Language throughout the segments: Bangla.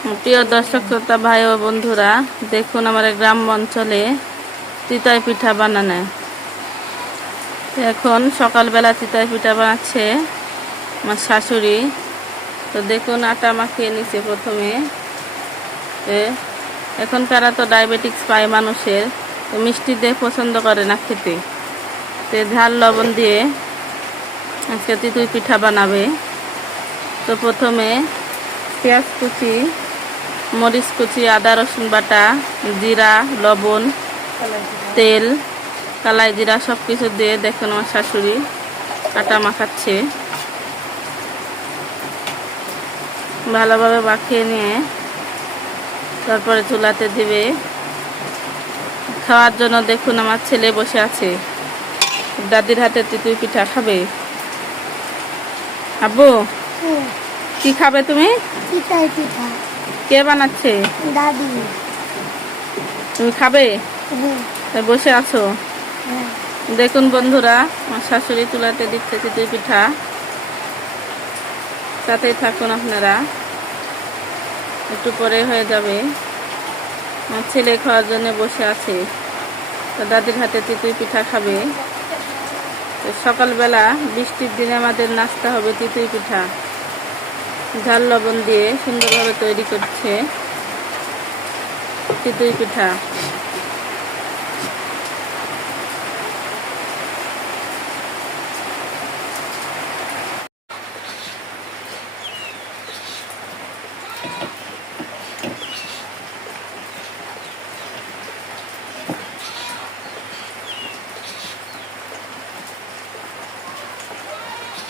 প্রিয় দর্শক শ্রোতা ভাই ও বন্ধুরা দেখুন আমার গ্রাম অঞ্চলে তিতাই পিঠা বানানো। এখন সকালবেলা তিতাই পিঠা বানাচ্ছে আমার শাশুড়ি। তো দেখুন আটা মাখিয়ে নিছে প্রথমে। এ, এখনকার তো ডায়াবেটিক্স পায় মানুষের তো মিষ্টি দিয়ে পছন্দ করে না খেতে। তো ঝাল লবণ দিয়ে আজকে তিতুই পিঠা বানাবে। তো প্রথমে পেঁয়াজ কুচি মরিচ কুচি, আদা, রসুন বাটা, জিরা, লবণ, তেল, কালাই জিরা সব কিছু দিয়ে দেখুন আমার শাশুড়ি আটা মাখাচ্ছে। ভালোভাবে মাখিয়ে নিয়ে তারপরে চুলাতে দিবে। খাওয়ার জন্য দেখুন আমার ছেলে বসে আছে। দাদির হাতে তিতুই পিঠা খাবে। আব্বু, কি খাবে তুমি? পিঠা। কে বানাচ্ছে? দাদি। তুমি খাবে? বসে আছো? হ্যাঁ, দেখুন বন্ধুরা আমার শাশুড়ি তুলাতে দিচ্ছে চিতই পিঠা। সাথেই থাকুন আপনারা। একটু পরে হয়ে যাবে। আমার ছেলে খাওয়ার জন্য বসে আছে। তো দাদির হাতে চিতই পিঠা খাবে। তো সকালবেলা বৃষ্টির দিনে আমাদের নাস্তা হবে চিতই পিঠা। ঝাল লবণ দিয়ে সুন্দরভাবে তৈরি করছে চিতই পিঠা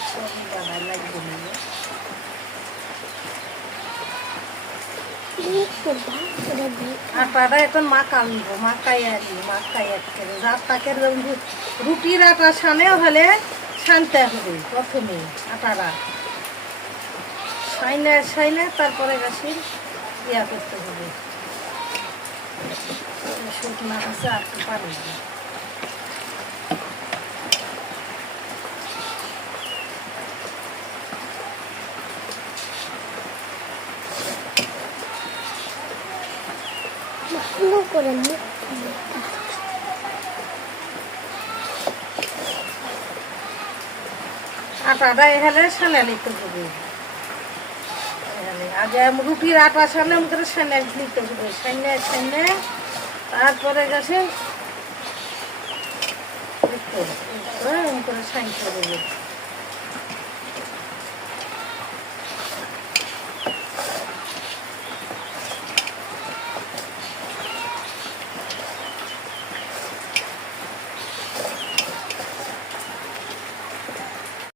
কি করবা? এটা দিয়ে আটাটা এখন মাখা নিব মাখাইয়া দিব মাখাইয়া করে রাতটাকে রুটির আটা সানেও হলে সানতে হবে, প্রথমে আটাটা সাইনে সাইনে তারপরে গাছি ইয়া করতে হবে। শুকনা আছে, আর পানি দিব। ভালো করে মুখ আটাটা এখানে হবে। আগে রুটির আটা সানে আমি করে সানে নিতে হবে। সানে সানে তারপরে গেছে করে সাইনতে হবে